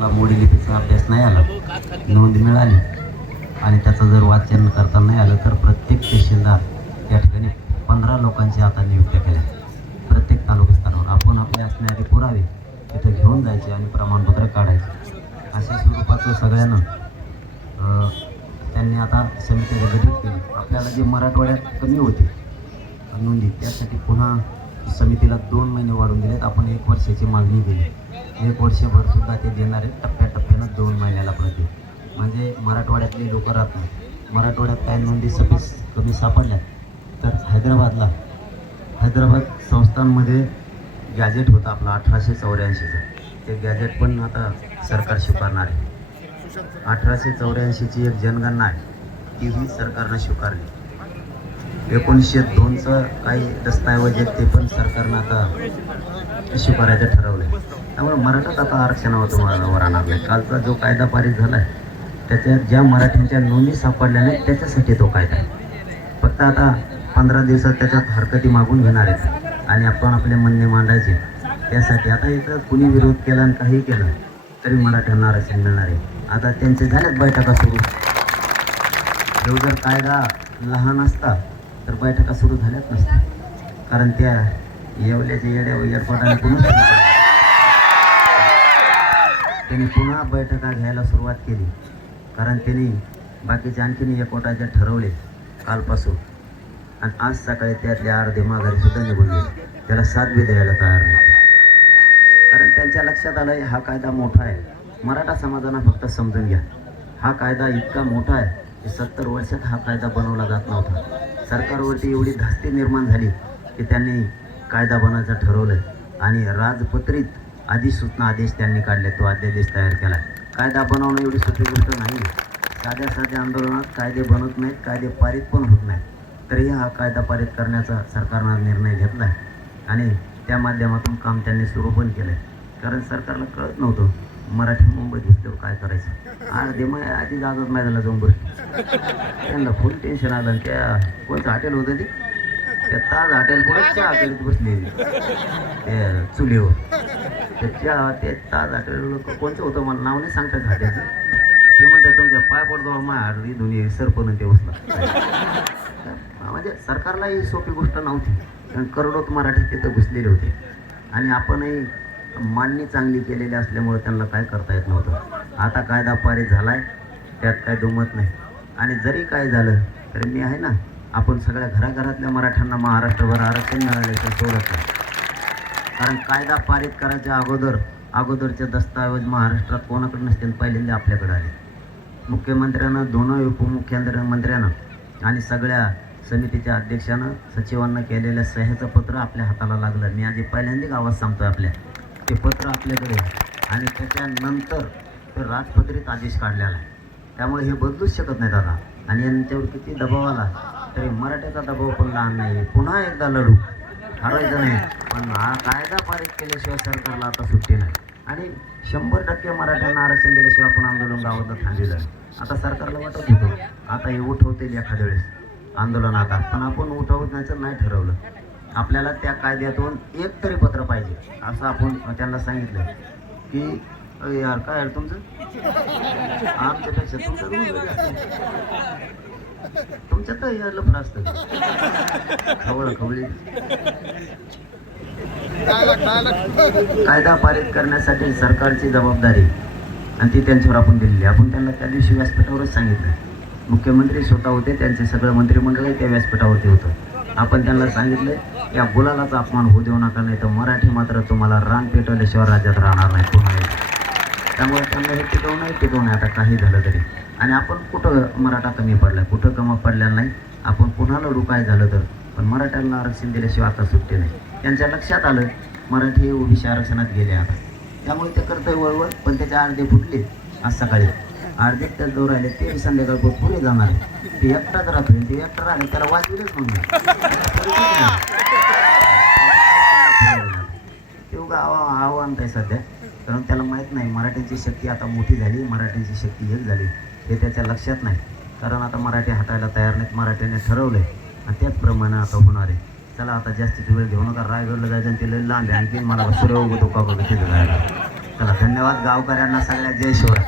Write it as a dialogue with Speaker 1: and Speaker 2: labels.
Speaker 1: त्याला मोडी लिपीचा अभ्यास नाही आला नोंद मिळाली आणि त्याचं जर वाचन करता नाही आलं तर प्रत्येक तहसीलदार या ठिकाणी पंधरा लोकांची आता नियुक्त्या केल्या. प्रत्येक तालुकास्थानावर आपण आपले असणारे पुरावे तिथं घेऊन जायचे आणि प्रमाणपत्र काढायचे. अशा स्वरूपाचं सगळ्यांना त्यांनी आता समिती गठीत केली. आपल्याला जे मराठवाड्यात कमी होते नोंदी त्यासाठी पुन्हा समितीला दोन महिने वाढवून दिलेत. आपण एक वर्षाची मागणी केली. एक वर्षभर सुद्धा ते देणारे टप्प्याटप्प्यानं दोन महिन्याला प्रति. म्हणजे मराठवाड्यातले लोक राहत नाही मराठवाड्यात काय नोंदी सपीस कमी सापडल्या तर हैदराबादला हैदराबाद संस्थांमध्ये गॅजेट होतं आपलं अठराशे चौऱ्याऐंशीचं. ते गॅजेट पण आता सरकार स्वीकारणार आहे. अठराशे चौऱ्याऐंशीची एक जनगणना आहे. तीही सरकारनं स्वीकारली. एकोणीसशे दोनचं काही दस्तऐवज आहेत ते पण सरकारनं आता शिफारायचं ठरवलं आहे त्यामुळे मराठात आता आरक्षणावर तुम्हाला वर कालचा जो कायदा पारित झाला आहे त्याच्यात ज्या मराठ्यांच्या नोंदी सापडल्या नाही त्याच्यासाठी तो कायदा आहे. फक्त आता पंधरा दिवसात त्याच्यात हरकती मागून घेणार आहेत. आणि आपण आपले म्हणणे मांडायचे. त्यासाठी आता इथं कुणी विरोध केला आणि काही केलं तरी मराठ्यांना आरक्षण मिळणार आहे. आता त्यांचे झाल्यात बैठका सुरू. जो जर कायदा लहान असता तर बैठका सुरू झाल्याच नसत्या. कारण त्या येवल्याच्या येड्या एअरपोर्टाने पुन्हा त्यांनी पुन्हा बैठका घ्यायला सुरुवात केली. कारण त्यांनी बाकीचे आणखीन एकोटाचे ठरवले कालपासून. आणि आज सकाळी त्यातले अर्धे माघारी सुद्धा निघून गेले. त्याला साथ बी द्यायला तयार नाही कारण त्यांच्या लक्षात आलं हा कायदा मोठा आहे. मराठा समाजानं फक्त समजून घ्या. हा कायदा इतका मोठा आहे की सत्तर वर्षात हा कायदा बनवला जात नव्हता. सरकारवरती एवढी धास्ती निर्माण झाली की त्यांनी कायदा बनायचं ठरवलं. आणि राजपत्रित अधिसूचना आदेश त्यांनी काढले तो अध्यादेश तयार केला. कायदा बनवणं एवढी सोपी गोष्ट नाही. साध्या साध्या आंदोलनात कायदे बनत नाहीत कायदे पारित पण होत नाहीत. तरी हा कायदा पारित करण्याचा सरकारनं निर्णय घेतला. आणि त्या माध्यमातून काम त्यांनी सुरू पण केलं आहे कारण सरकारला कळत नव्हतं मराठी मुंबईत घुसल्यावर काय करायचं? अर्धे मग आधी जागच मैदानाला जाऊन बसले. त्यांना फुल टेन्शन आलं. आणि त्या कोणतं हॉटेल होतं ते? त्या ताज हॉटेल पुढे चहा करीत बसलेली. त्या चुलीवर. त्या ते ताज हॉटेल कोणतं होतं मला नाव नाही सांगतात हॉटेलचं ते म्हणतात तुमच्या पाय पडतो माझ्या अर्धी दोन्ही सरपण ते बसला म्हणजे सरकारला ही सोपी गोष्ट नव्हती. कारण करोडोत मराठी तिथं घुसलेले होते. आणि आपणही मांडणी चांगली केलेली असल्यामुळे त्यांना काय करता येत नव्हतं. आता कायदा पारित झाला आहे त्यात काय दुमत नाही. आणि जरी काय झालं तरी मी आहे ना आपण सगळ्या घराघरातल्या मराठ्यांना महाराष्ट्रभर आरक्षण मिळाल्याचं सोडत नाही कारण कायदा पारित करायच्या अगोदर अगोदरचे दस्तावेज महाराष्ट्रात कोणाकडे नसतील पहिल्यांदा आपल्याकडे आले. मुख्यमंत्र्यांना दोन्ही उपमुख्यमंत्र्यांना मंत्र्यांना आणि सगळ्या समितीच्या अध्यक्षानं सचिवांना केलेल्या सह्याचं पत्र आपल्या हाताला लागलं. मी आधी पहिल्यांदा गावात सांगतोय आपल्या. ते पत्र आपल्याकडे आणि त्याच्यानंतर ते राजपत्रित आदेश काढलेला आहे. त्यामुळे हे बदलूच शकत नाही दादा आणि यांच्यावर किती दबाव आला तरी मराठ्याचा दबाव पण लहान नाही पुन्हा एकदा लढू. हरायचं नाही. पण हा कायदा पारित केल्याशिवाय सरकारला आता सुट्टी नाही. आणि शंभर टक्के मराठ्यांना आरक्षण दिल्याशिवाय आपण आंदोलन गावात थांबलेलं आहे. आता सरकारला वाटत होतं आता हे उठवतील एखाद्या वेळेस आंदोलन आता. पण आपण उठवण्याचं नाही ठरवलं. आपल्याला त्या कायद्यातून एक तरी पत्र पाहिजे असं आपण त्यांना सांगितलं की यार काय आहे तुमचं? आमच्यापेक्षा तुमचं रूल तुमच्यात तर हे लफडं असतं. खवळ खवळी. कायदा पारित करण्यासाठी सरकारची जबाबदारी आणि ती त्यांच्यावर आपण दिलेली आपण त्यांना त्या दिवशी व्यासपीठावरच सांगितलं मुख्यमंत्री स्वतः होते त्यांचे सगळं मंत्रिमंडळही त्या व्यासपीठावरती होतं. आपण त्यांना सांगितलं या गुलालाचा अपमान होऊ देऊ नका नाही तर मराठी मात्र तुम्हाला रान पेटवल्याशिवाय राज्यात राहणार नाही पुन्हा त्यामुळे त्यांना हे टिकवणं आहे टिकवणं आता काही झालं तरी. आणि आपण कुठं मराठा कमी पडला कुठं कमी पडलेला नाही? आपण पुन्हा लढू काय झालं तर? पण मराठ्यांना आरक्षण दिल्याशिवाय आता सुट्टी नाही. त्यांच्या लक्षात आलं मराठी ओबीसी आरक्षणात गेले आता. त्यामुळे ते करतंय वळवळ पण त्याचे अर्धे फुटले आज सकाळी. अर्धे त्या जो राहिले ते संध्याकाळ पुढे जाणार आहे. ते एकटाच राहतो ते एकटा राहिले त्याला वाचविलंच म्हणून. ते उगा आव्हान काय सध्या? कारण त्याला माहीत नाही मराठीची शक्ती आता मोठी झाली मराठीची शक्ती एक झाली हे त्याच्या लक्षात नाही. कारण आता मराठी हटायला तयार नाहीत मराठीने ठरवलंय. आणि त्याचप्रमाणे आता होणार आहे. चला आता जास्तीत वेळ घेऊ नका. रायगडला जायचं आणि ते लई लांब आहे. आणखी मला सूर्य उगवतो का बघा तिथं जायला. चला धन्यवाद गावकऱ्यांना सगळ्या जय शिवराय.